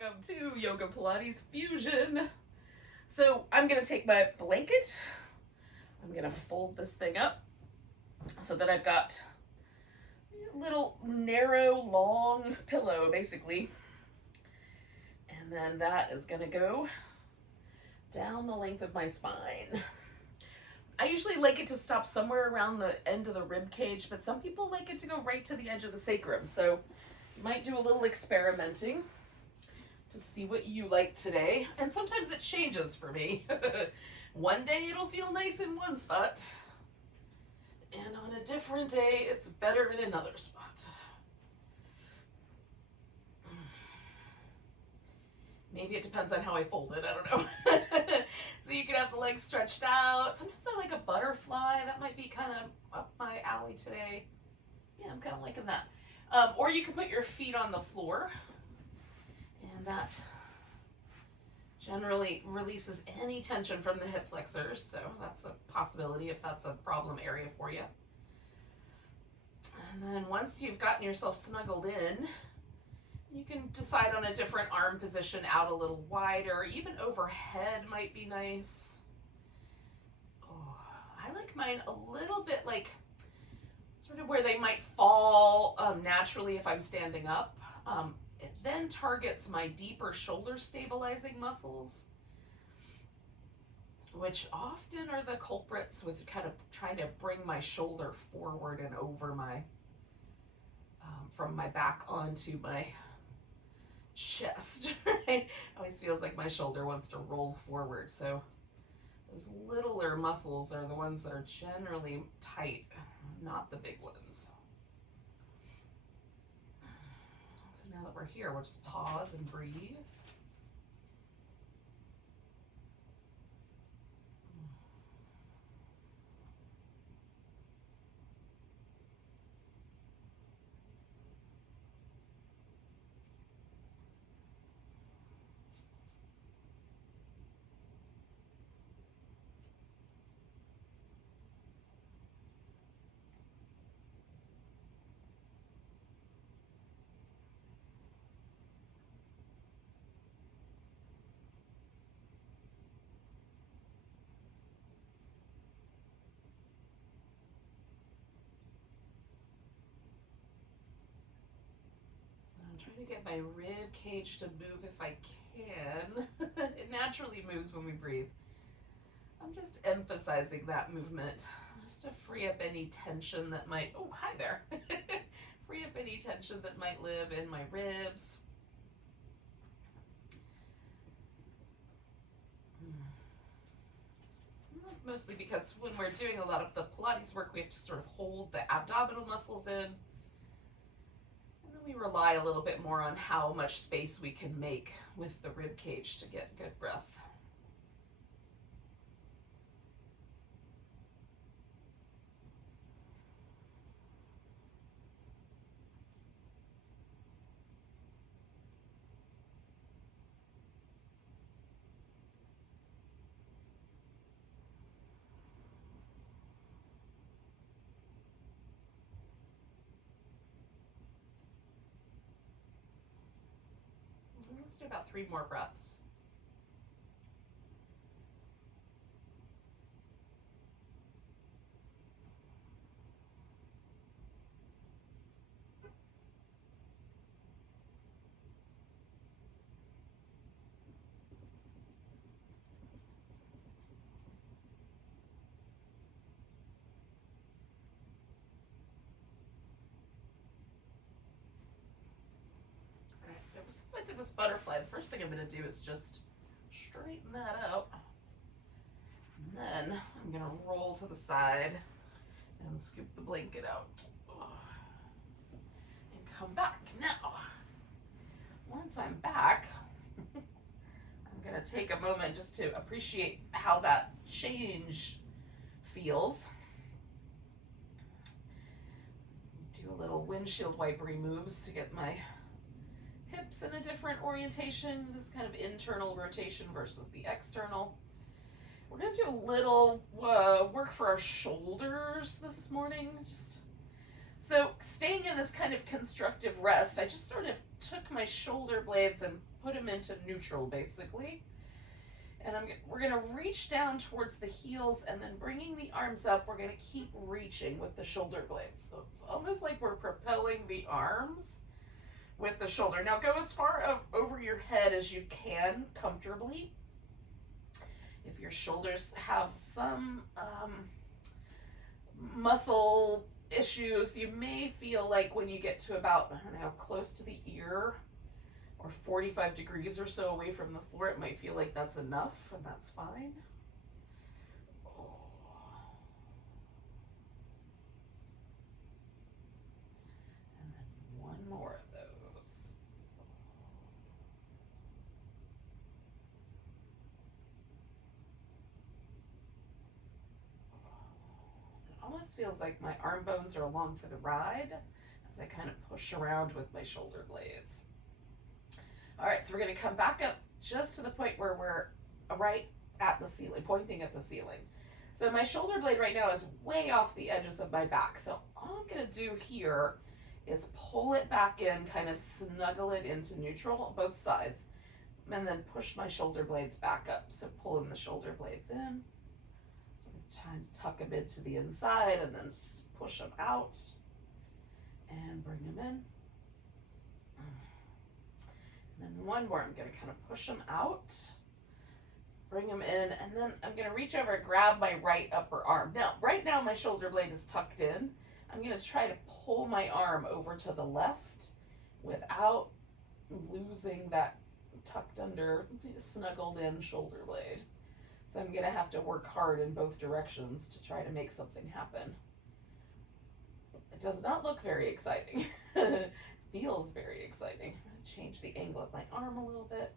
Welcome to Yoga Pilates Fusion. So I'm going to take my blanket, I'm going to fold this thing up so that I've got a little narrow, long pillow basically. And then that is going to go down the length of my spine. I usually like it to stop somewhere around the end of the rib cage, but some people like it to go right to the edge of the sacrum. So you might do a little experimenting to see what you like today. And sometimes it changes for me. One day it'll feel nice in one spot, and on a different day it's better in another spot. Maybe it depends on how I fold it, I don't know. So you can have the legs stretched out. Sometimes I like a butterfly. That might be kind of up my alley today. Yeah, I'm kind of liking that. Or you can put your feet on the floor, and that generally releases any tension from the hip flexors, so that's a possibility if that's a problem area for you. And then once you've gotten yourself snuggled in, you can decide on a different arm position, out a little wider, even overhead might be nice. Oh, I like mine a little bit like sort of where they might fall naturally if I'm standing up. It then targets my deeper shoulder stabilizing muscles, which often are the culprits with kind of trying to bring my shoulder forward and over my, from my back onto my chest, right? Always feels like my shoulder wants to roll forward. So those littler muscles are the ones that are generally tight, not the big ones. So now that we're here, we'll just pause and breathe. Trying to get my rib cage to move if I can. It naturally moves when we breathe. I'm just emphasizing that movement just to free up any tension that might, oh, hi there. Free up any tension that might live in my ribs. And that's mostly because when we're doing a lot of the Pilates work, we have to sort of hold the abdominal muscles in. We rely a little bit more on how much space we can make with the rib cage to get good breath. Let's do about 3 more breaths. So since I did this butterfly, the first thing I'm going to do is just straighten that out. And then I'm going to roll to the side and scoop the blanket out. And come back. Now, once I'm back, I'm going to take a moment just to appreciate how that change feels. Do a little windshield wipery moves to get my hips in a different orientation, this kind of internal rotation versus the external. We're going to do a little work for our shoulders this morning. So staying in this kind of constructive rest, I just sort of took my shoulder blades and put them into neutral basically. And we're gonna reach down towards the heels and then bringing the arms up, we're gonna keep reaching with the shoulder blades. So it's almost like we're propelling the arms with the shoulder. Now go as far over your head as you can comfortably. If your shoulders have some muscle issues, you may feel like when you get to about, I don't know, close to the ear, or 45 degrees or so away from the floor, it might feel like that's enough, and that's fine. And then one more of those. It almost feels like my arm bones are along for the ride as I kind of push around with my shoulder blades. All right, so we're gonna come back up just to the point where we're right at the ceiling, pointing at the ceiling. So my shoulder blade right now is way off the edges of my back. So all I'm gonna do here is pull it back in, kind of snuggle it into neutral on both sides, and then push my shoulder blades back up. So pulling the shoulder blades in, sort of trying to tuck them into the inside and then push them out and bring them in. And then one more, I'm gonna kind of push them out, bring them in, and then I'm gonna reach over and grab my right upper arm. Now, right now my shoulder blade is tucked in. I'm gonna try to pull my arm over to the left without losing that tucked under, snuggled in shoulder blade. So I'm gonna have to work hard in both directions to try to make something happen. It does not look very exciting. It feels very exciting. Change the angle of my arm a little bit.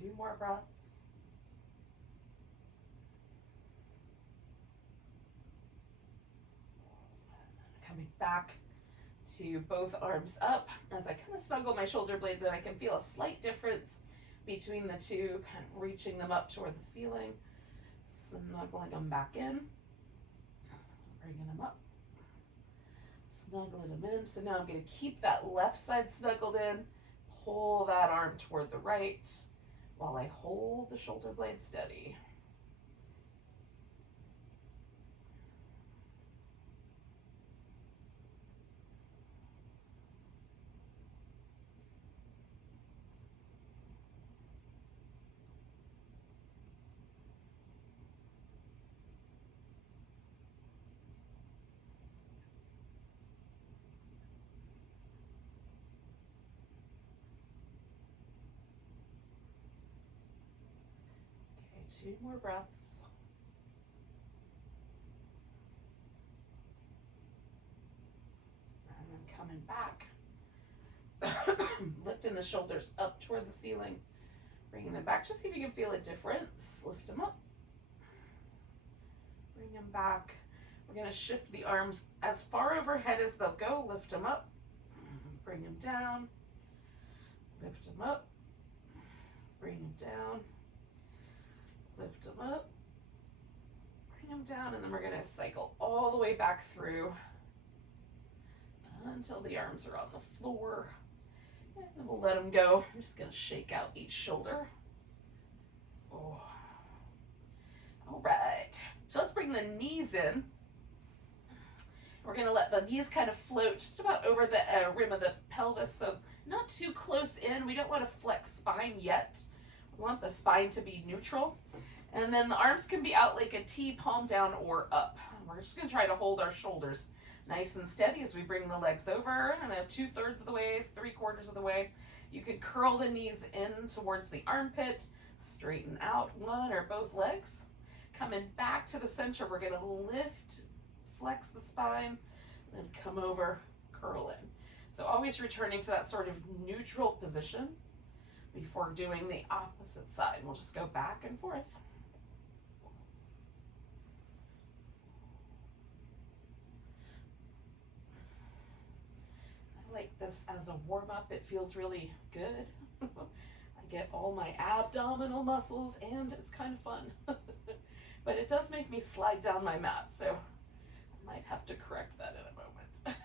Two more breaths. Coming back to both arms up. As I kind of snuggle my shoulder blades in, I can feel a slight difference between the two, kind of reaching them up toward the ceiling, snuggling them back in. Bringing them up, snuggling them in. So now I'm going to keep that left side snuggled in, pull that arm toward the right while I hold the shoulder blade steady. Two more breaths. And then coming back. Lifting the shoulders up toward the ceiling. Bringing them back. Just see if you can feel a difference. Lift them up. Bring them back. We're going to shift the arms as far overhead as they'll go. Lift them up. Bring them down. Lift them up. Bring them down. Lift them up, bring them down, and then we're going to cycle all the way back through until the arms are on the floor. And then we'll let them go. I'm just going to shake out each shoulder. Oh. All right. So let's bring the knees in. We're going to let the knees kind of float just about over the rim of the pelvis, so not too close in. We don't want to flex spine yet. We want the spine to be neutral. And then the arms can be out like a T, palm down or up. We're just going to try to hold our shoulders nice and steady as we bring the legs over. I don't know, 2/3 of the way, 3/4 of the way. You can curl the knees in towards the armpit, straighten out one or both legs. Coming back to the center, we're going to lift, flex the spine, then come over, curl in. So always returning to that sort of neutral position before doing the opposite side. We'll just go back and forth. I like this as a warm-up. It feels really good. I get all my abdominal muscles and it's kind of fun. But it does make me slide down my mat, so I might have to correct that in a moment.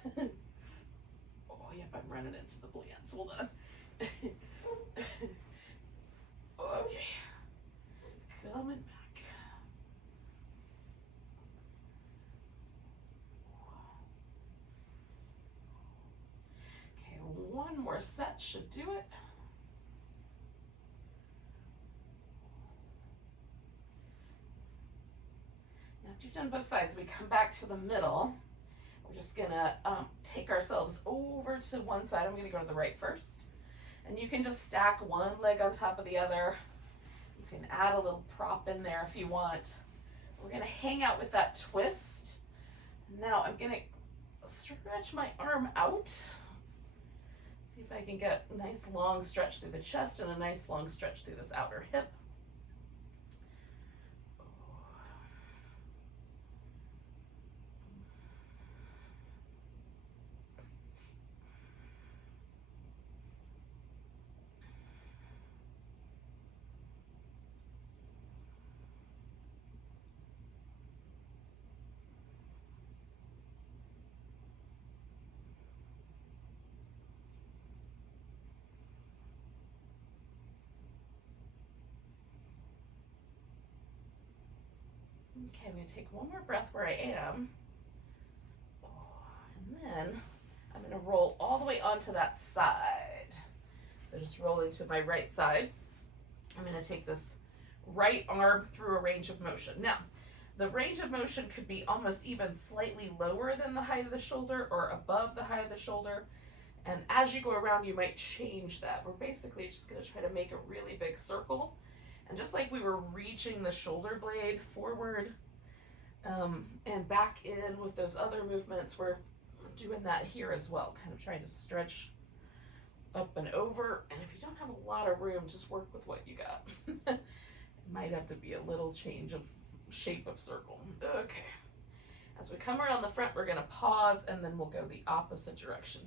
running into the plants. Hold on. Okay. Coming back. Okay, one more set should do it. Now, after you've done both sides, we come back to the middle. We're just gonna take ourselves over to one side. I'm gonna go to the right first. And you can just stack one leg on top of the other. You can add a little prop in there if you want. We're gonna hang out with that twist. Now I'm gonna stretch my arm out. See if I can get a nice long stretch through the chest and a nice long stretch through this outer hip. Okay, I'm going to take one more breath where I am. And then I'm going to roll all the way onto that side. So just rolling to my right side. I'm going to take this right arm through a range of motion. Now, the range of motion could be almost even slightly lower than the height of the shoulder or above the height of the shoulder. And as you go around, you might change that. We're basically just going to try to make a really big circle. And just like we were reaching the shoulder blade forward and back in with those other movements, we're doing that here as well, kind of trying to stretch up and over. And if you don't have a lot of room, just work with what you got. It might have to be a little change of shape of circle. Okay. As we come around the front, we're going to pause and then we'll go the opposite direction.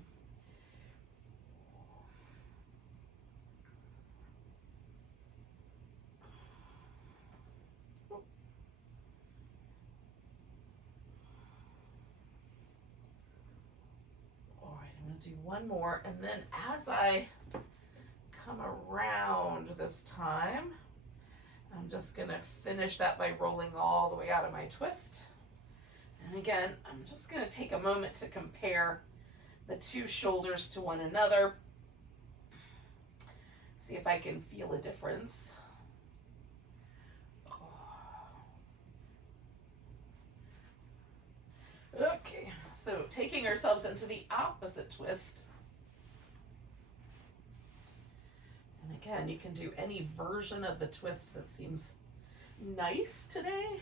Do one more, and then as I come around this time, I'm just going to finish that by rolling all the way out of my twist. And again, I'm just going to take a moment to compare the two shoulders to one another. See if I can feel a difference. Okay, so taking ourselves into the opposite twist. And again, you can do any version of the twist that seems nice today.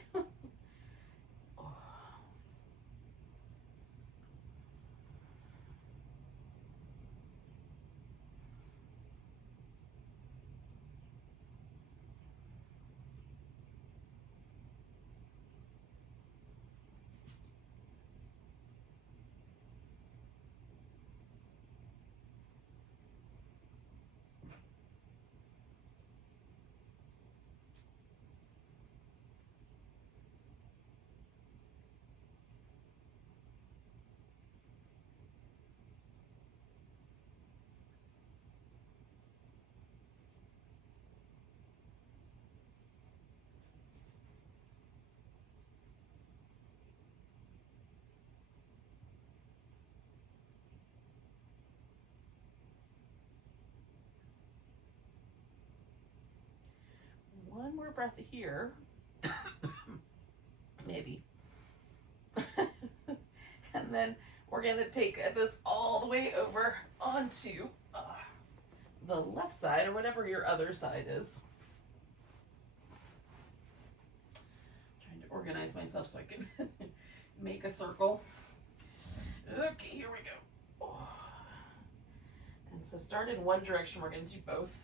One more breath here. Maybe. And then we're going to take this all the way over onto the left side, or whatever your other side is. I'm trying to organize myself so I can make a circle. Okay, here we go. And so start in one direction, we're going to do both.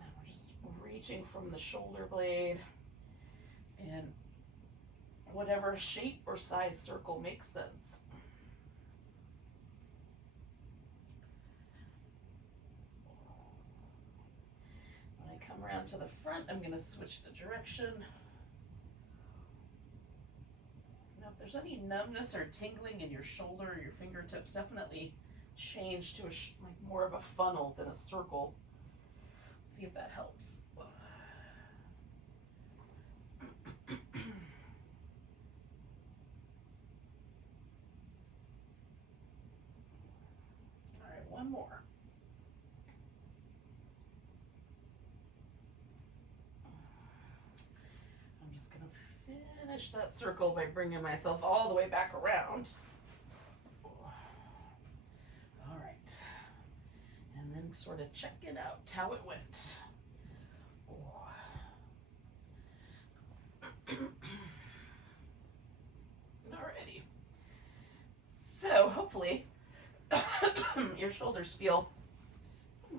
And we're just reaching from the shoulder blade, and whatever shape or size circle makes sense. When I come around to the front, I'm going to switch the direction. Now If there's any numbness or tingling in your shoulder or your fingertips, definitely change to like more of a funnel than a circle. See if that helps. All right, one more. I'm just gonna finish that circle by bringing myself all the way back around. All right, and then sort of checking out how it went. Alrighty. So hopefully your shoulders feel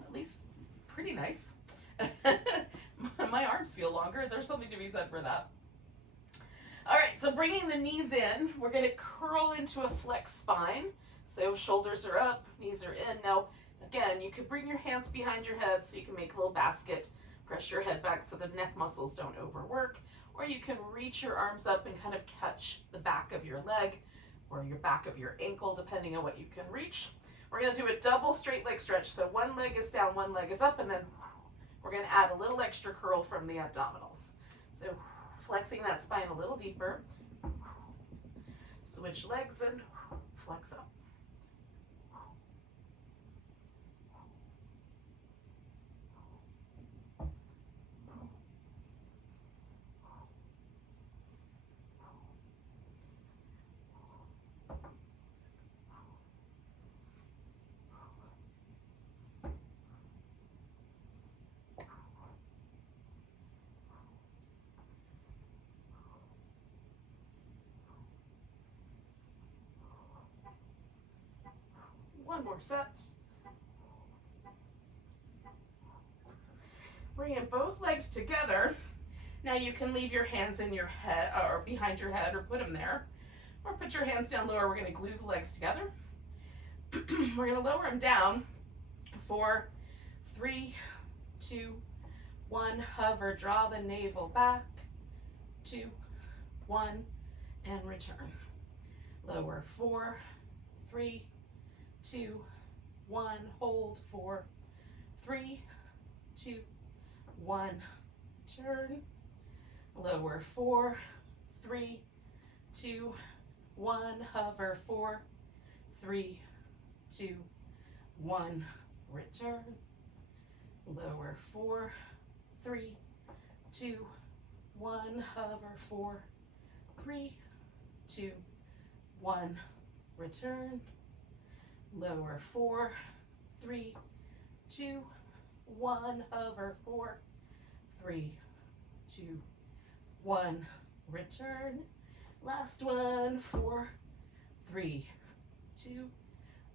at least pretty nice. My arms feel longer. There's something to be said for that. All right, so bringing the knees in, we're going to curl into a flexed spine. So shoulders are up, knees are in. Now, again, you could bring your hands behind your head so you can make a little basket, press your head back so the neck muscles don't overwork, or you can reach your arms up and kind of catch the back of your leg or your back of your ankle, depending on what you can reach. We're going to do a double straight leg stretch. So one leg is down, one leg is up, and then we're going to add a little extra curl from the abdominals. So flexing that spine a little deeper. Switch legs and flex up. One more set. Bringing both legs together. Now you can leave your hands in your head or behind your head or put them there. Or put your hands down lower. We're going to glue the legs together. We're going to lower them down for 3, 2, 1. Hover, draw the navel back. 2, 1, and return. Lower 4, 3, 2, 1. Hold 4, 3, 2, 1. Turn. Lower 4, 3, 2, 1. Hover 4, 3, 2, 1. Return. Lower 4, 3, 2, 1. Hover 4, 3, 2, 1. Return. Lower 4, 3, 2, 1. Hover 4, 3, 2, 1. Return. Last one. 4, 3, 2,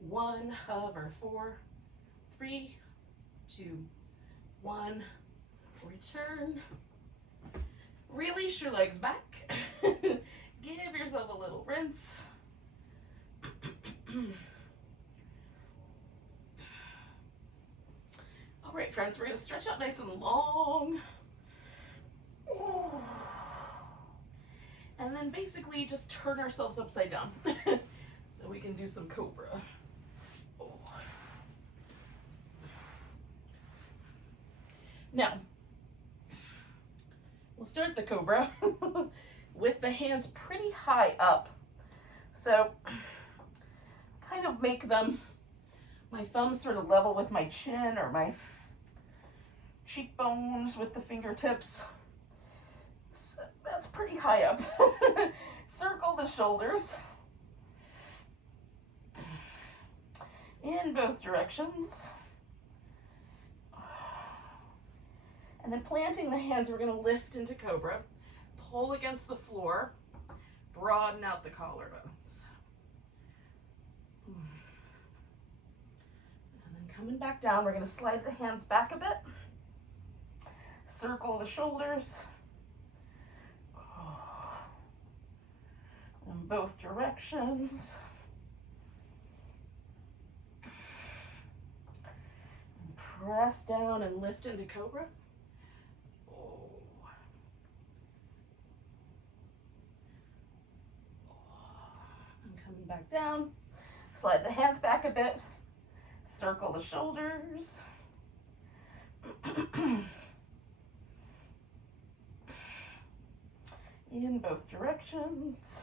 1. Hover 4, 3, 2, 1. Return. Release your legs back. Give yourself a little rinse. All right, friends, we're going to stretch out nice and long. And then basically just turn ourselves upside down so we can do some cobra. Now, we'll start the cobra with the hands pretty high up. So kind of make them, my thumbs sort of level with my chin or my cheekbones with the fingertips. So that's pretty high up. Circle the shoulders in both directions. And then planting the hands, we're going to lift into cobra, pull against the floor, broaden out the collarbones. And then coming back down, we're going to slide the hands back a bit, circle the shoulders in both directions. And press down and lift into cobra. back down. Slide the hands back a bit. Circle the shoulders. In both directions.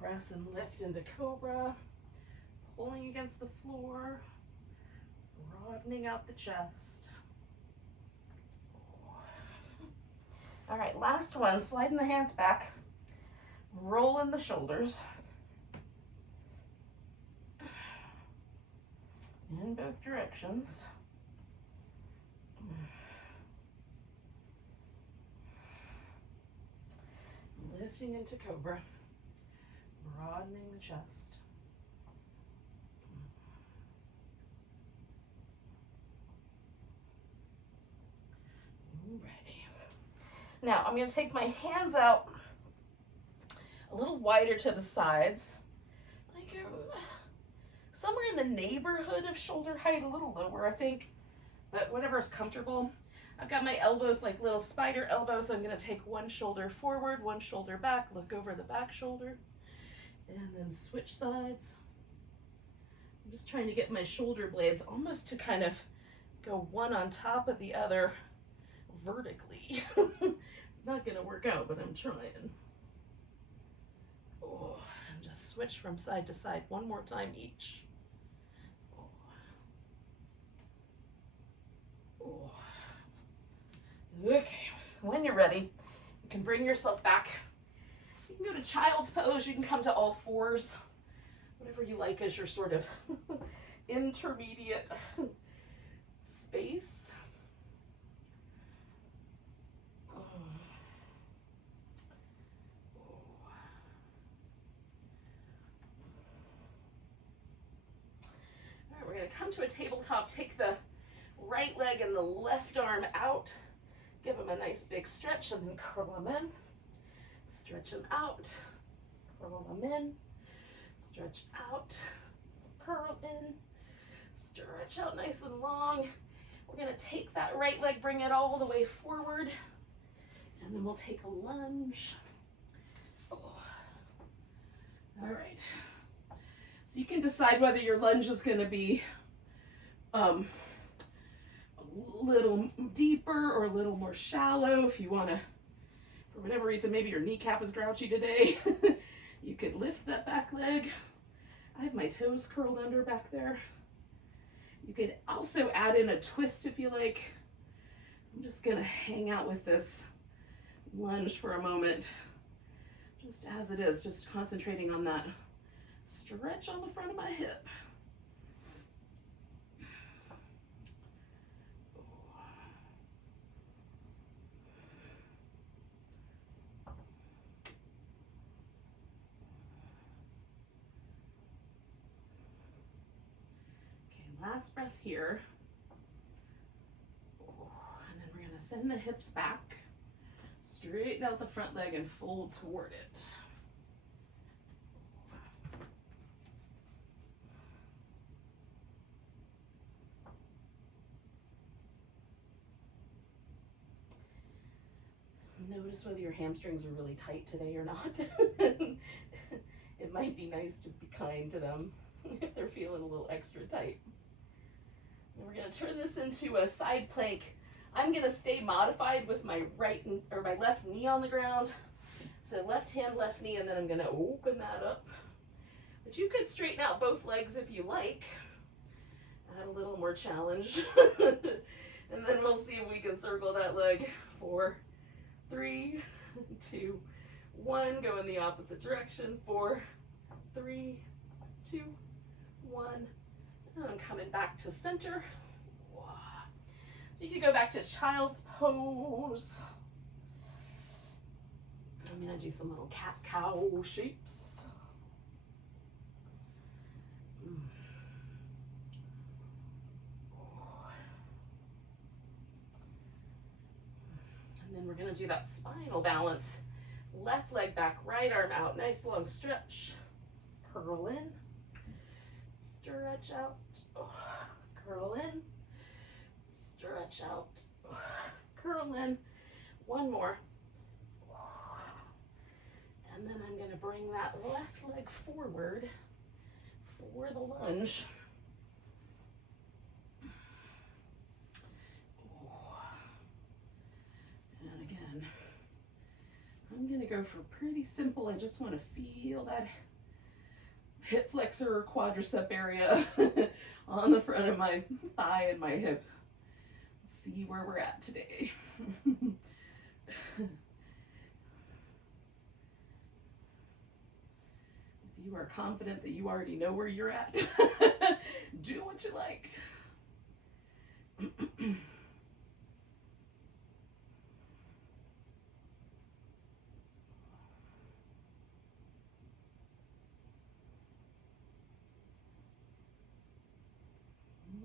Press and lift into cobra, pulling against the floor, broadening out the chest. All right, last one, sliding the hands back, rolling the shoulders. In both directions. Lifting into cobra, broadening the chest. Ready. Now I'm going to take my hands out a little wider to the sides, like somewhere in the neighborhood of shoulder height, a little lower, I think, but whatever is comfortable. I've got my elbows like little spider elbows, so I'm going to take one shoulder forward, one shoulder back, look over the back shoulder, and then switch sides. I'm just trying to get my shoulder blades almost to kind of go one on top of the other vertically. It's not going to work out, but I'm trying. Oh, and just switch from side to side one more time each. Oh. Oh. Okay, when you're ready, you can bring yourself back. You can go to child's pose, you can come to all fours, whatever you like as your sort of intermediate space. All right, we're going to come to a tabletop, take the right leg and the left arm out. Give them a nice big stretch and then curl them in. Stretch them out, curl them in, stretch out, curl in, stretch out nice and long. We're going to take that right leg, bring it all the way forward, and then we'll take a lunge. Oh. All right. So you can decide whether your lunge is going to be a little deeper or a little more shallow. If you want to, for whatever reason, maybe your kneecap is grouchy today, you could lift that back leg. I have my toes curled under back there. You could also add in a twist if you like. I'm just gonna hang out with this lunge for a moment, just as it is, just concentrating on that stretch on the front of my hip. Last breath here. And then we're going to send the hips back, straighten out the front leg and fold toward it. Notice whether your hamstrings are really tight today or not. It might be nice to be kind to them if they're feeling a little extra tight. And we're going to turn this into a side plank. I'm going to stay modified with my right or my left knee on the ground. So left hand, left knee, and then I'm going to open that up. But you could straighten out both legs if you like. Add a little more challenge. And then we'll see if we can circle that leg. 4, 3, 2, 1. Go in the opposite direction. 4, 3, 2, 1. And I'm coming back to center. So you could go back to child's pose. I'm going to do some little cat-cow shapes. And then we're going to do that spinal balance. Left leg back, right arm out. Nice long stretch. Curl in. Stretch out, curl in, stretch out, curl in. One more. bring that left leg forward for the lunge. And again, I'm gonna go for pretty simple. I just want to feel that hip flexor or quadricep area on the front of my thigh and my hip. See where we're at today. If you are confident that you already know where you're at, do what you like.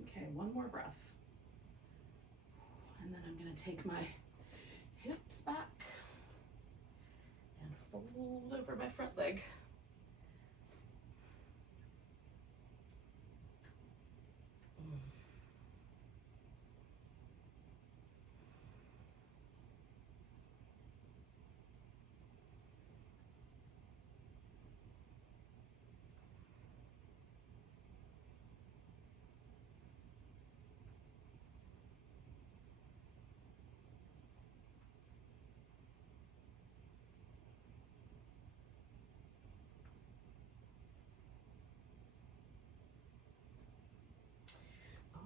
Okay, one more breath. And then I'm going to take my hips back and fold over my front leg.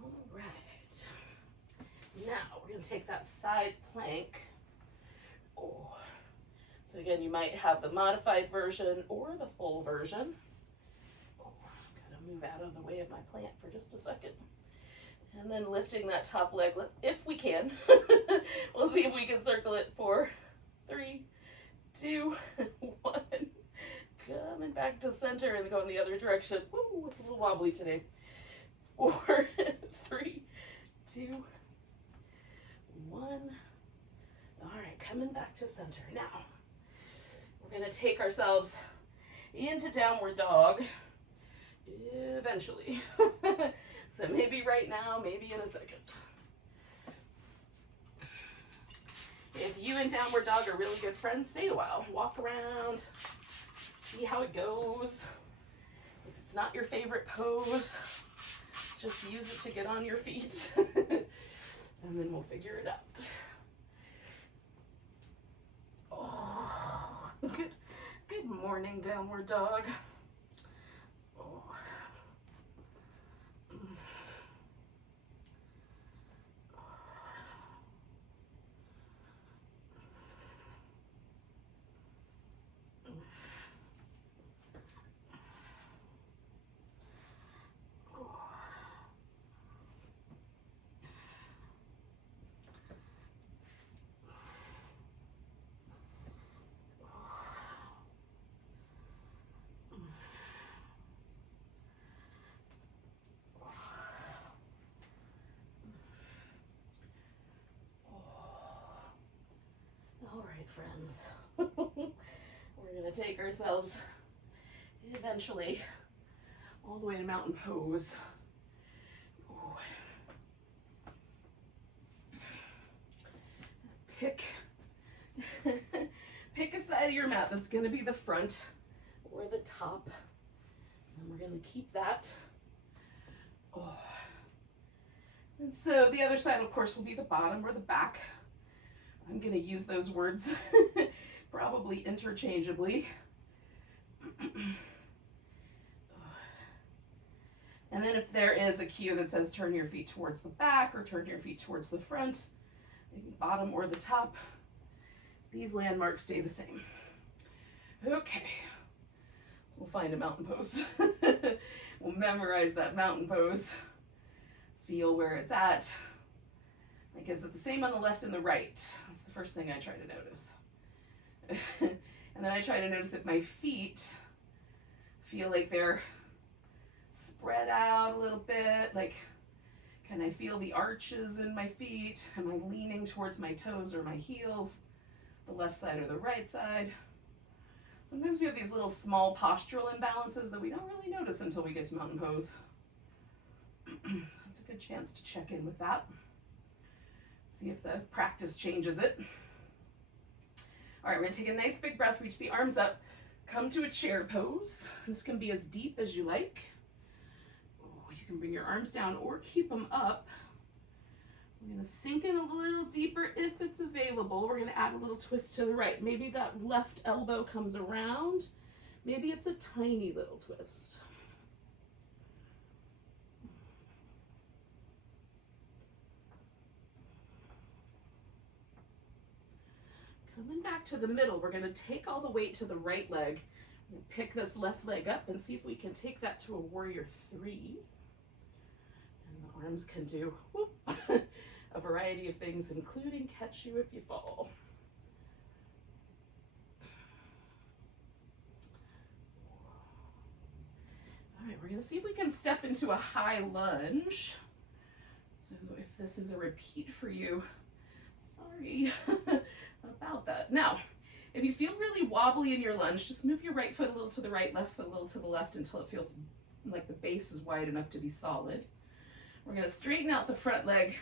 All right. Now we're going to take that side plank. Oh. So again, you might have the modified version or the full version. Oh, gotta move out of the way of my plant for just a second. And then lifting that top leg, if we can. We'll see if we can circle it. 4, 3, 2, 1. Coming back to center and going the other direction. Woo, it's a little wobbly today. 4, 3, 2, 1. All right, coming back to center. Now, we're gonna take ourselves into downward dog eventually. So maybe right now, maybe in a second. If you and downward dog are really good friends, stay a while. Walk around, see how it goes. If it's not your favorite pose, just use it to get on your feet. And then we'll figure it out. Oh, good morning, downward dog. Oh. All right, friends. We're going to take ourselves eventually all the way to mountain pose. Ooh. Pick a side of your mat that's going to be the front or the top. And we're going to keep that. Oh. And so the other side, of course, will be the bottom or the back. I'm going to use those words probably interchangeably. And then if there is a cue that says turn your feet towards the back or turn your feet towards the front, maybe bottom or the top, these landmarks stay the same. Okay, so we'll find a mountain pose. We'll memorize that mountain pose, feel where it's at. Like, is it the same on the left and the right? That's the first thing I try to notice. And then I try to notice if my feet feel like they're spread out a little bit. Like, can I feel the arches in my feet? Am I leaning towards my toes or my heels? The left side or the right side? Sometimes we have these little small postural imbalances that we don't really notice until we get to mountain pose. So it's a good chance to check in with that. See if the practice changes it. All right, we're gonna take a nice big breath, reach the arms up, Come to a chair pose. This can be as deep as you like. Oh, you can bring your arms down or keep them up. We're going to sink in a little deeper if it's available. We're going to add a little twist to the right. Maybe that left elbow comes around. Maybe it's a tiny little twist. Coming back to the middle, we're going to take all the weight to the right leg. We'll pick this left leg up and see if we can take that to a warrior 3. And the arms can do whoop, a variety of things, including catch you if you fall. All right, we're going to see if we can step into a high lunge. So if this is a repeat for you, sorry about that. Now, if you feel really wobbly in your lunge, just move your right foot a little to the right, left foot a little to the left until it feels like the base is wide enough to be solid. We're going to straighten out the front leg,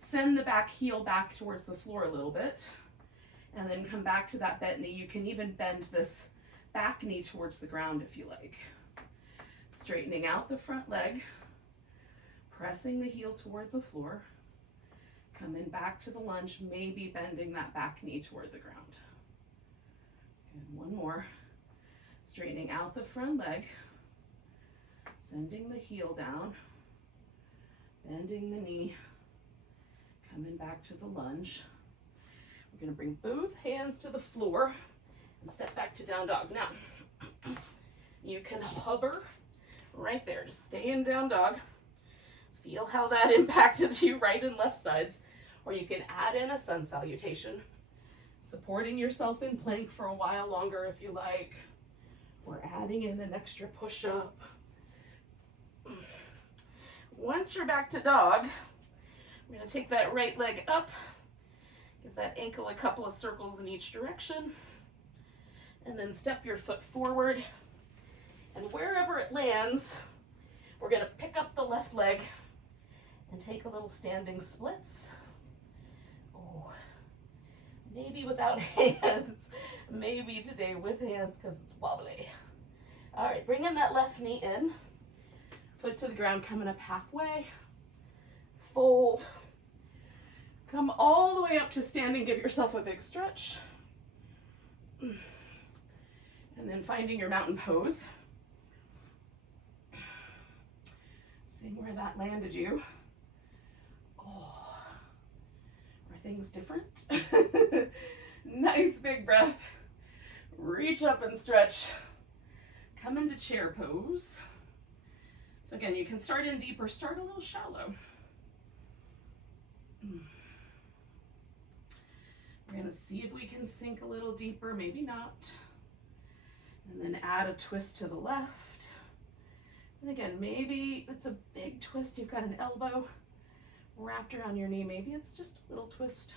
send the back heel back towards the floor a little bit, and then come back to that bent knee. You can even bend this back knee towards the ground if you like. Straightening out the front leg, pressing the heel toward the floor, coming back to the lunge, maybe bending that back knee toward the ground. And one more. Straightening out the front leg, sending the heel down, bending the knee, coming back to the lunge. We're going to bring both hands to the floor and step back to down dog. Now, you can hover right there. Just stay in down dog. Feel how that impacted you right and left sides. Or you can add in a sun salutation, supporting yourself in plank for a while longer if you like, or adding in an extra push-up. Once you're back to dog, we're going to take that right leg up, give that ankle a couple of circles in each direction, and then step your foot forward. And wherever it lands, we're going to pick up the left leg and take a little standing splits. Oh, maybe without hands, maybe today with hands because it's wobbly. All right, bringing that left knee in, foot to the ground, coming up halfway, fold, come all the way up to standing, give yourself a big stretch, and then finding your mountain pose. Seeing where that landed you. Oh, are things different? Nice big breath. Reach up and stretch. Come into chair pose. So again, you can start in deep or start a little shallow. We're going to see if we can sink a little deeper, maybe not. And then add a twist to the left. And again, maybe it's a big twist. You've got an elbow wrapped around your knee. Maybe it's just a little twist.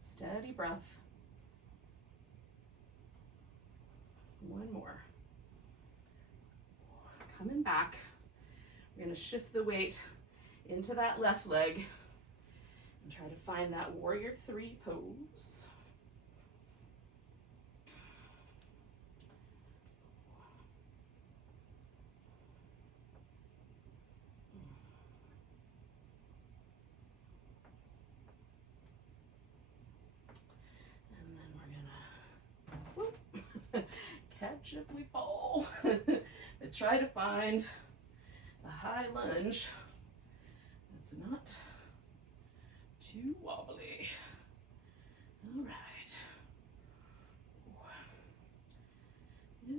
Steady breath. One more. Coming back. We're going to shift the weight into that left leg and try to find that warrior 3 pose. Catch if we fall. And try to find a high lunge that's not too wobbly. All right.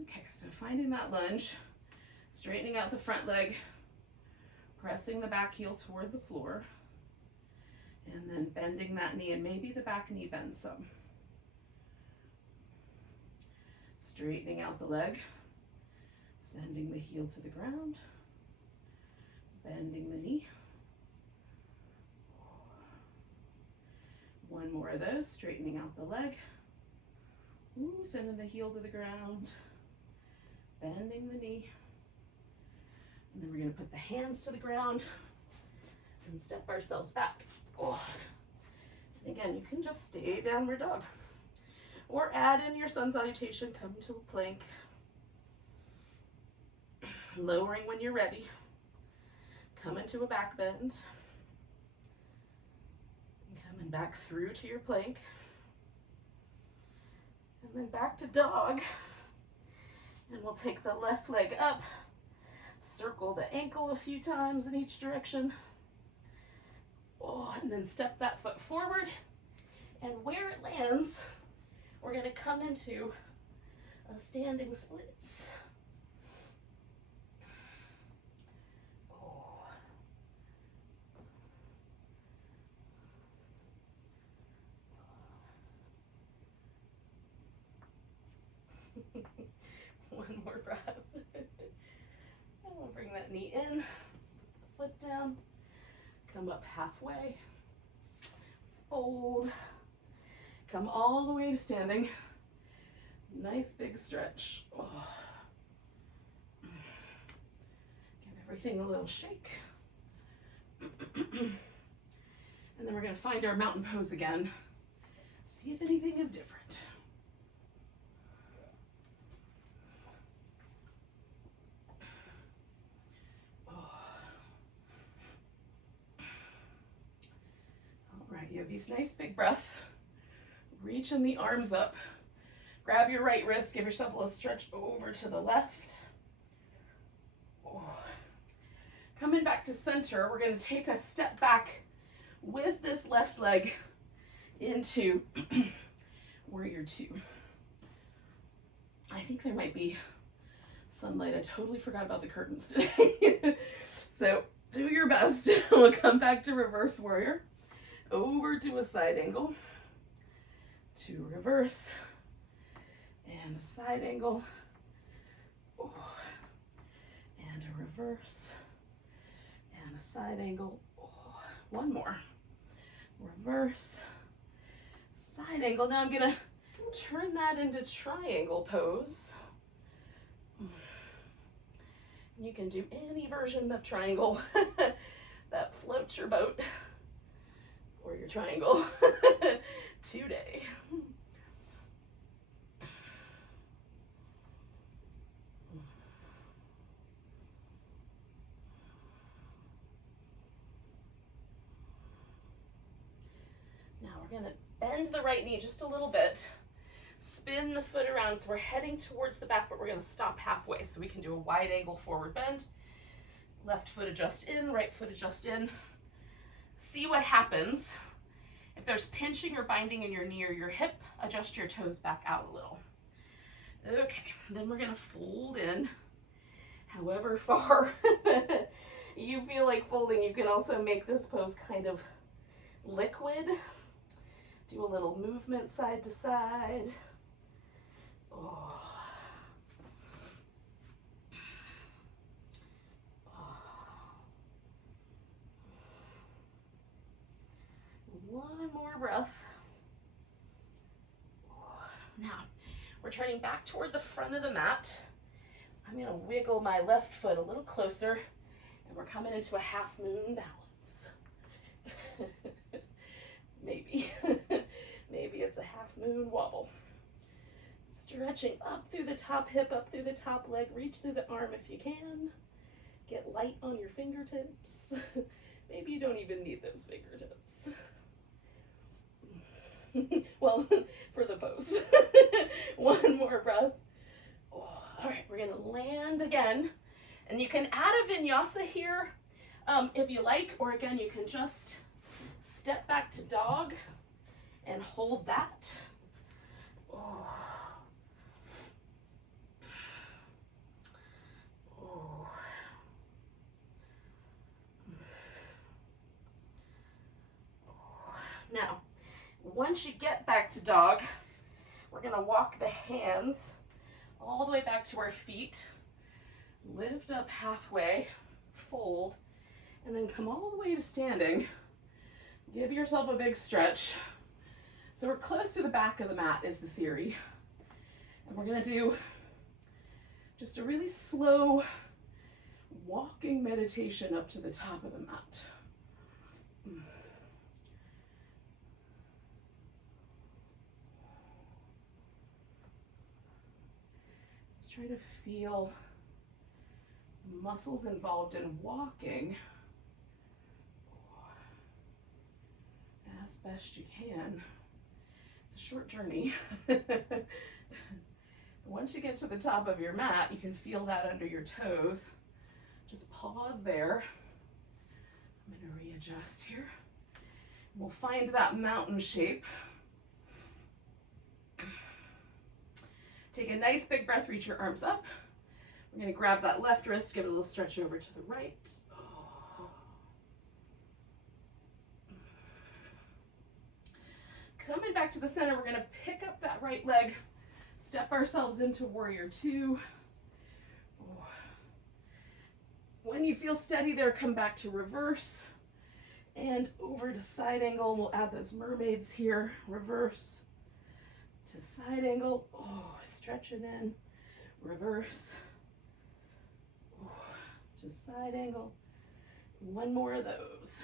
Okay, so finding that lunge, straightening out the front leg, pressing the back heel toward the floor, and then bending that knee, and maybe the back knee bends some. Straightening out the leg, sending the heel to the ground, bending the knee. One more of those, straightening out the leg, sending the heel to the ground, bending the knee. And then we're going to put the hands to the ground and step ourselves back. Again, you can just stay downward dog or add in your sun salutation, come to a plank, lowering when you're ready, come into a back bend, coming back through to your plank, and then back to dog. And we'll take the left leg up, circle the ankle a few times in each direction. Oh, and then step that foot forward. And where it lands, we're going to come into a standing splits. Oh. One more breath. And we'll bring that knee in, foot down, come up halfway, fold, come all the way to standing. Nice big stretch. Oh. Give everything a little shake. And then we're going to find our mountain pose again. See if anything is different. You have these nice big breath. Reaching the arms up. Grab your right wrist, give yourself a little stretch over to the left. Oh. Coming back to center, we're going to take a step back with this left leg into warrior two. I think there might be sunlight. I totally forgot about the curtains today. So do your best. We'll come back to reverse warrior. Over to a side angle, to reverse, and a side angle, oh, and a reverse, and a side angle, oh, one more, reverse, side angle. Now I'm gonna turn that into triangle pose. You can do any version of triangle that floats your boat. Or your triangle today. Now we're going to bend the right knee just a little bit, spin the foot around, so we're heading towards the back, but we're going to stop halfway, so we can do a wide angle forward bend. Left foot adjust in, right foot adjust in. See what happens. If there's pinching or binding in your knee or your hip, adjust your toes back out a little. Okay, then we're gonna fold in however far you feel like folding. You can also make this pose kind of liquid. Do a little movement side to side. Oh. One more breath. Now, we're turning back toward the front of the mat. I'm going to wiggle my left foot a little closer, and we're coming into a half moon balance. Maybe. Maybe it's a half moon wobble. Stretching up through the top hip, up through the top leg. Reach through the arm if you can. Get light on your fingertips. Maybe you don't even need those fingertips. Well, for the pose. One more breath. Oh, all right, we're gonna land again. And you can add a vinyasa here if you like, or again, you can just step back to dog and hold that. Oh. Oh. Now, once you get back to dog, we're going to walk the hands all the way back to our feet, lift up halfway, fold, and then come all the way to standing. Give yourself a big stretch. So we're close to the back of the mat is the theory. And we're going to do just a really slow walking meditation up to the top of the mat. Let's try to feel muscles involved in walking as best you can. It's a short journey. Once you get to the top of your mat, you can feel that under your toes. Just pause there. I'm going to readjust here. We'll find that mountain shape. Take a nice big breath, reach your arms up. We're going to grab that left wrist, give it a little stretch over to the right. Coming back to the center, we're going to pick up that right leg, step ourselves into warrior two. When you feel steady there, come back to reverse and over to side angle. We'll add those mermaids here. Reverse to side angle. Oh, stretch it in. Reverse. Oh, to side angle. One more of those.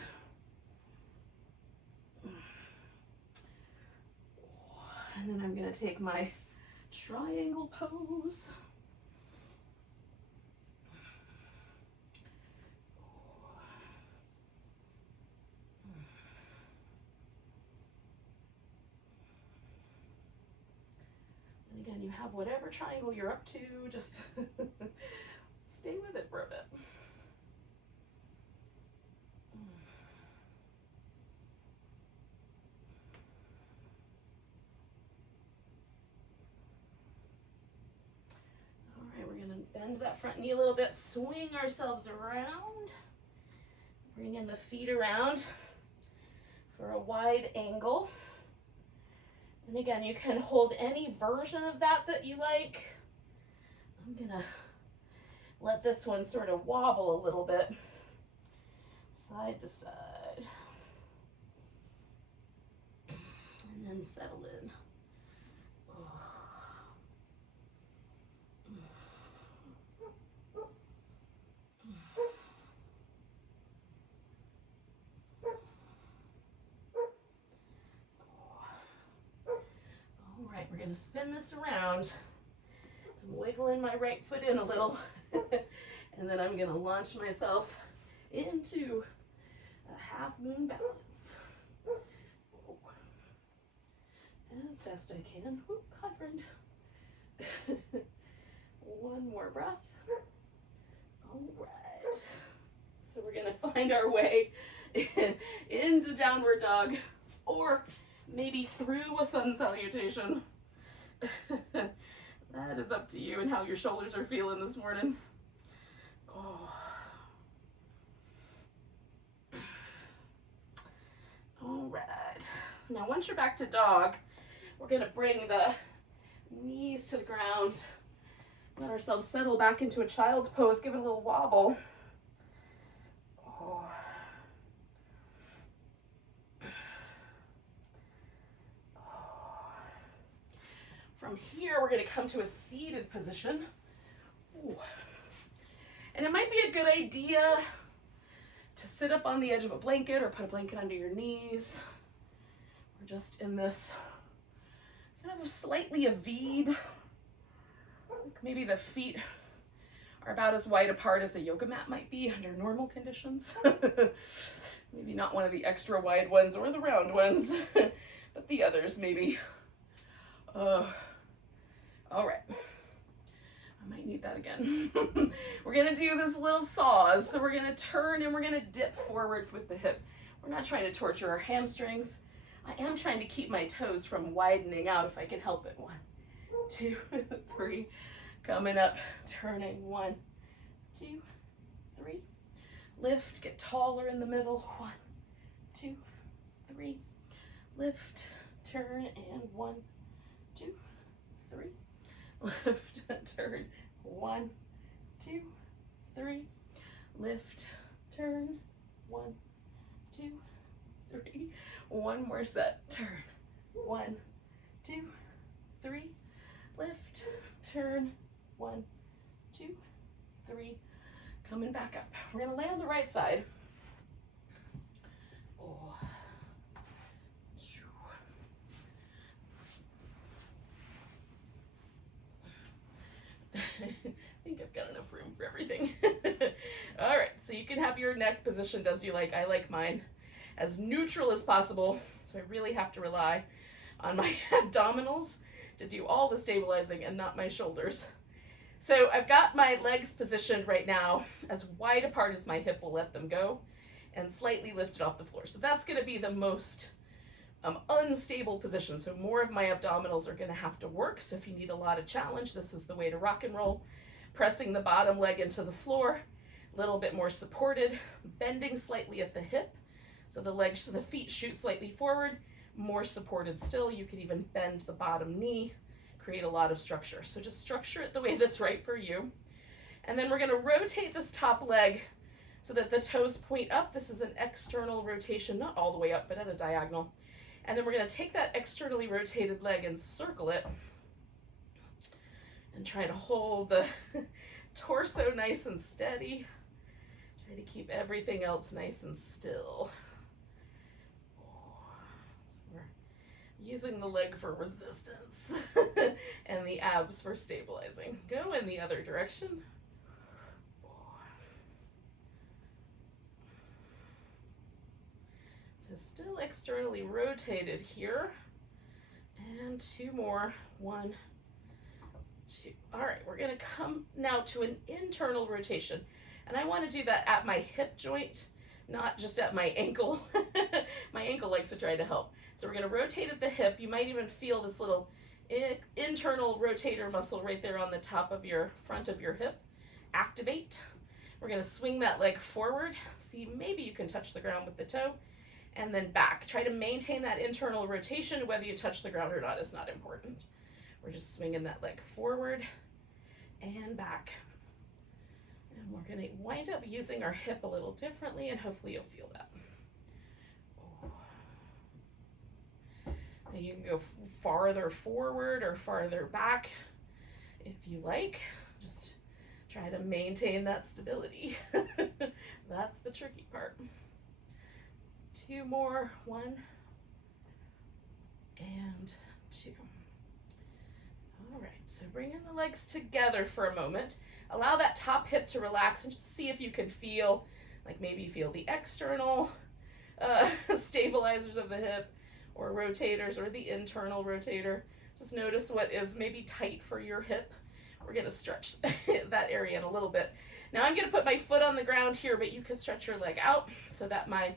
And then I'm going to take my triangle pose. And again, you have whatever triangle you're up to, just stay with it for a bit. Bend that front knee a little bit, swing ourselves around, bring in the feet around for a wide angle. And again, you can hold any version of that you like. I'm gonna let this one sort of wobble a little bit, side to side, and then settle in. We're going to spin this around. I'm wiggling my right foot in a little, and then I'm going to launch myself into a half moon balance. As best I can. Whoop, hi, friend. One more breath. All right. So we're going to find our way into downward dog, or maybe through a sun salutation. That is up to you and how your shoulders are feeling this morning. Oh. All right. Now, once you're back to dog, we're going to bring the knees to the ground. Let ourselves settle back into a child's pose. Give it a little wobble. Oh. From here, we're going to come to a seated position. Ooh. And it might be a good idea to sit up on the edge of a blanket or put a blanket under your knees. We're just in this kind of slightly a V'd. Maybe the feet are about as wide apart as a yoga mat might be under normal conditions. Maybe not one of the extra wide ones or the round ones, but the others maybe. All right. I might need that again. We're going to do this little saws. So we're going to turn and we're going to dip forward with the hip. We're not trying to torture our hamstrings. I am trying to keep my toes from widening out if I can help it. 1, 2, 3. Coming up, turning. 1, 2, 3. Lift, get taller in the middle. 1, 2, 3. Lift, turn, and 1, 2, 3. Lift, turn. 1, 2, 3. Lift, turn. 1, 2, 3. One more set. Turn. 1, 2, 3. Lift, turn. 1, 2, 3. Coming back up. We're going to lay on the right side. Oh. for everything. All right, so you can have your neck positioned as you like. I like mine as neutral as possible, so I really have to rely on my abdominals to do all the stabilizing and not my shoulders. So I've got my legs positioned right now as wide apart as my hip will let them go and slightly lifted off the floor. So that's going to be the most unstable position. So more of my abdominals are going to have to work. So if you need a lot of challenge, this is the way to rock and roll. Pressing the bottom leg into the floor, a little bit more supported, bending slightly at the hip. So the legs, so the feet shoot slightly forward, more supported still. You can even bend the bottom knee, create a lot of structure. So just structure it the way that's right for you. And then we're going to rotate this top leg so that the toes point up. This is an external rotation, not all the way up, but at a diagonal. And then we're going to take that externally rotated leg and circle it and try to hold the torso nice and steady. Try to keep everything else nice and still. So we're using the leg for resistance and the abs for stabilizing. Go in the other direction. So still externally rotated here. And 2 more. 1, 2. All right, we're going to come now to an internal rotation. And I want to do that at my hip joint, not just at my ankle. My ankle likes to try to help. So we're going to rotate at the hip. You might even feel this little internal rotator muscle right there on the top of your front of your hip. Activate. We're going to swing that leg forward. See, maybe you can touch the ground with the toe. And then back. Try to maintain that internal rotation. Whether you touch the ground or not is not important. We're just swinging that leg forward and back. And we're going to wind up using our hip a little differently, and hopefully you'll feel that. Now you can go farther forward or farther back if you like. Just try to maintain that stability. That's the tricky part. 2 more. 1 and 2. All right, so bring in the legs together for a moment. Allow that top hip to relax and just see if you can feel, like maybe you feel the external stabilizers of the hip or rotators or the internal rotator. Just notice what is maybe tight for your hip. We're going to stretch that area in a little bit. Now I'm going to put my foot on the ground here, but you can stretch your leg out so that my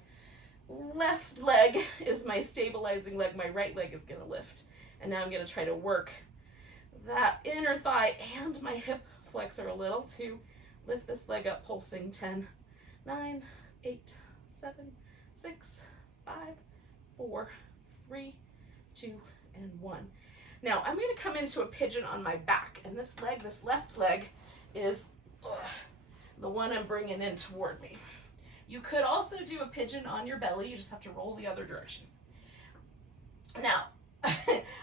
left leg is my stabilizing leg. My right leg is going to lift. And now I'm going to try to work that inner thigh and my hip flexor a little to lift this leg up, pulsing. 10, 9, 8, 7, 6, 5, 4, 3, 2, and 1. Now I'm going to come into a pigeon on my back, and this leg, this left leg, is the one I'm bringing in toward me. You could also do a pigeon on your belly. You just have to roll the other direction. Now,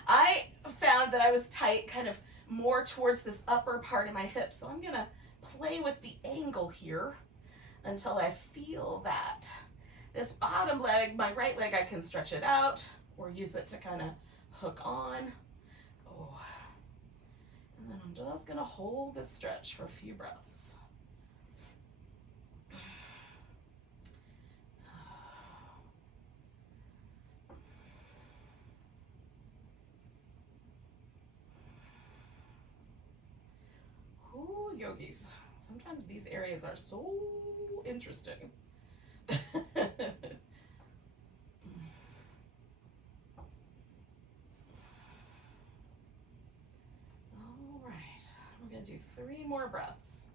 I found that I was tight kind of more towards this upper part of my hip, so I'm going to play with the angle here until I feel that. This bottom leg, my right leg, I can stretch it out or use it to kind of hook on. Oh. And then I'm just going to hold this stretch for a few breaths. Ooh, yogis. Sometimes these areas are so interesting. All right, we're going to do 3 more breaths.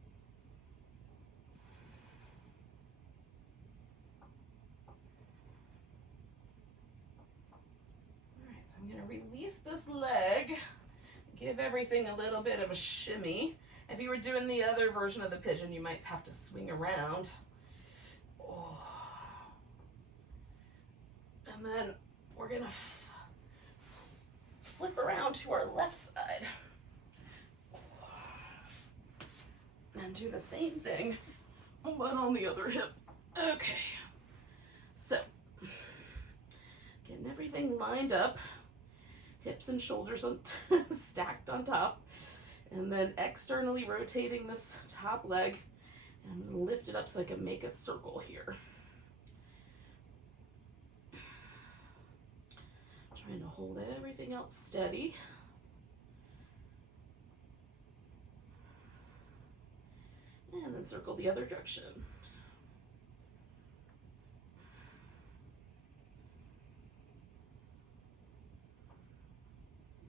All right, so I'm going to release this leg, give everything a little bit of a shimmy. If you were doing the other version of the pigeon, you might have to swing around. Oh. And then we're going to flip around to our left side. And do the same thing, but on the other hip. Okay. So, getting everything lined up. Hips and shoulders stacked on top. And then externally rotating this top leg. And I'm going to lift it up so I can make a circle here. Trying to hold everything else steady. And then circle the other direction.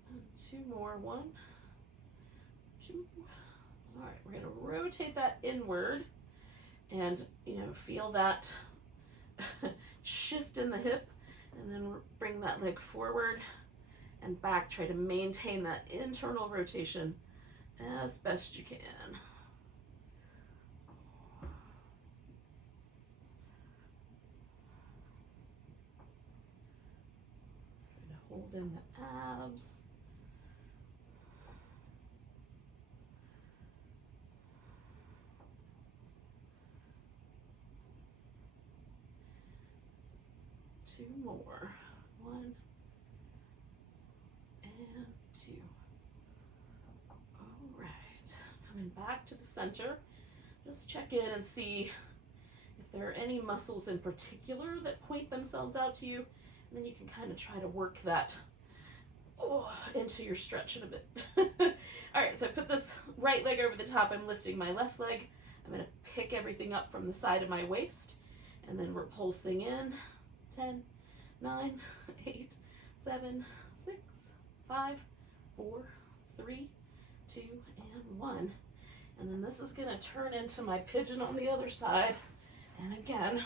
And 2 more. 1, 2. All right, we're going to rotate that inward and, feel that shift in the hip, and then bring that leg forward and back. Try to maintain that internal rotation as best you can. Try to hold in the abs. Two more. 1 and 2. All right. Coming back to the center. Just check in and see if there are any muscles in particular that point themselves out to you. And then you can kind of try to work that into your stretch in a bit. All right, so I put this right leg over the top. I'm lifting my left leg. I'm going to pick everything up from the side of my waist. And then we're pulsing in. 10, 9, 8, 7, 6, 5, 4, 3, 2, and 1. And then this is going to turn into my pigeon on the other side. And again,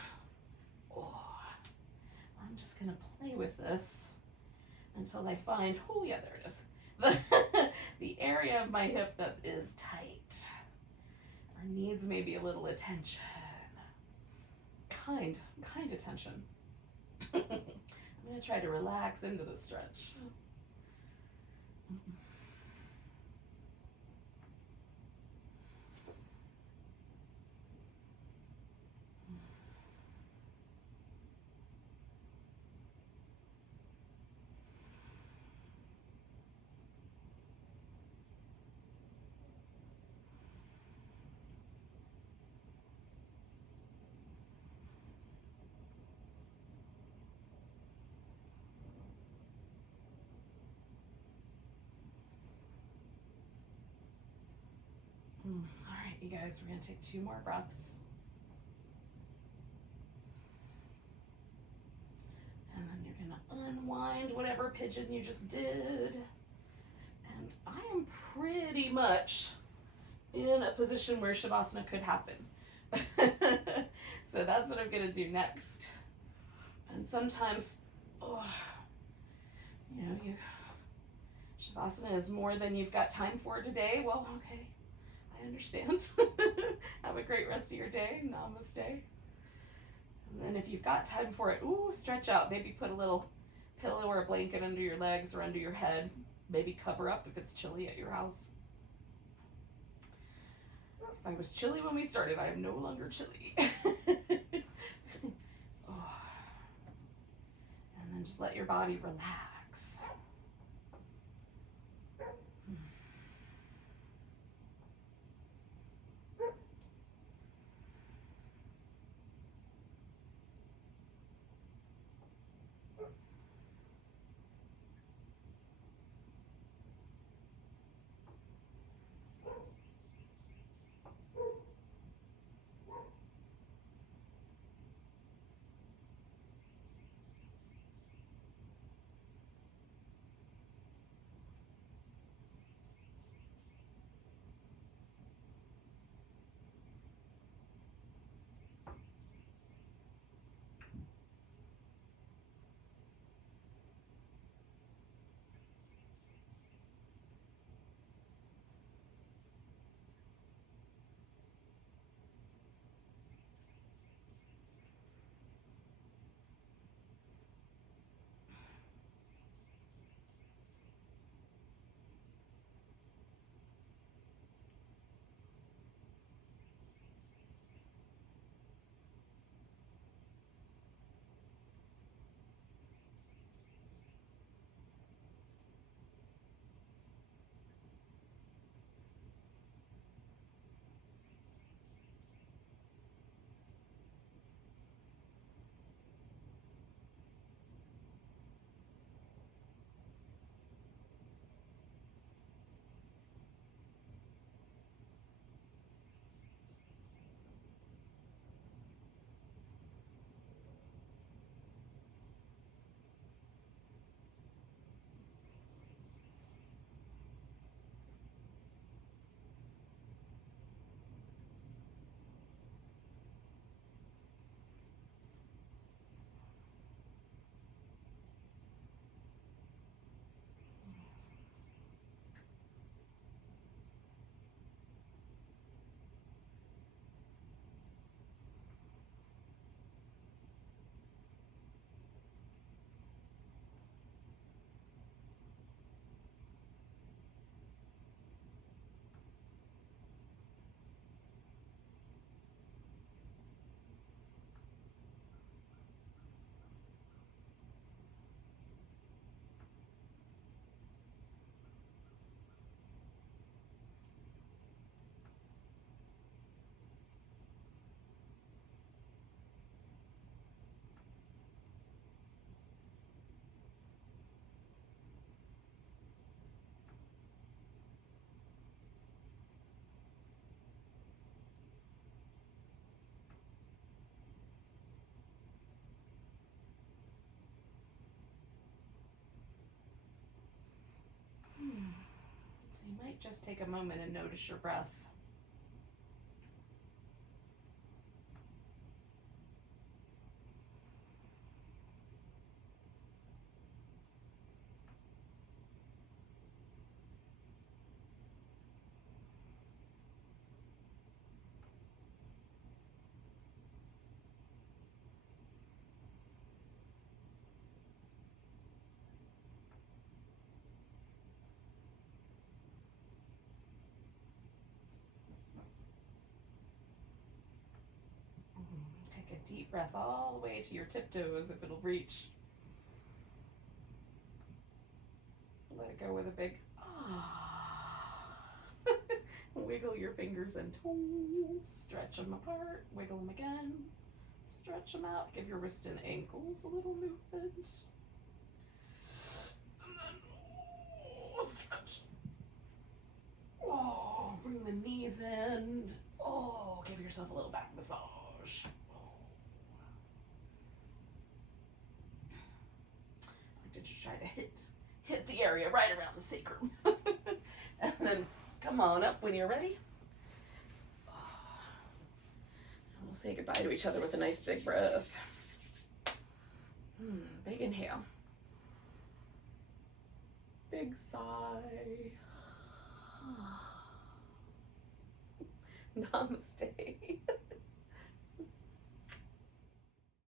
I'm just going to play with this until I find, yeah, there it is. The area of my hip that is tight or needs maybe a little attention. Kind attention. I'm going to try to relax into the stretch. All right, you guys, we're going to take 2 more breaths. And then you're going to unwind whatever pigeon you just did. And I am pretty much in a position where Shavasana could happen. So that's what I'm going to do next. And sometimes, Shavasana is more than you've got time for today. Well, okay. I understand. Have a great rest of your day. Namaste. And then if you've got time for it, stretch out. Maybe put a little pillow or a blanket under your legs or under your head. Maybe cover up if it's chilly at your house. If I was chilly when we started, I am no longer chilly. And then just let your body relax. just take a moment and notice your breath. Take a deep breath all the way to your tiptoes if it'll reach. Let it go with a big ah. Wiggle your fingers and toes. Stretch them apart. Wiggle them again. Stretch them out. Give your wrist and ankles a little movement. And then stretch. Oh, bring the knees in. Oh, give yourself a little back massage. I just try to hit the area right around the sacrum. And then come on up when you're ready. And we'll say goodbye to each other with a nice big breath. Big inhale. Big sigh. Namaste.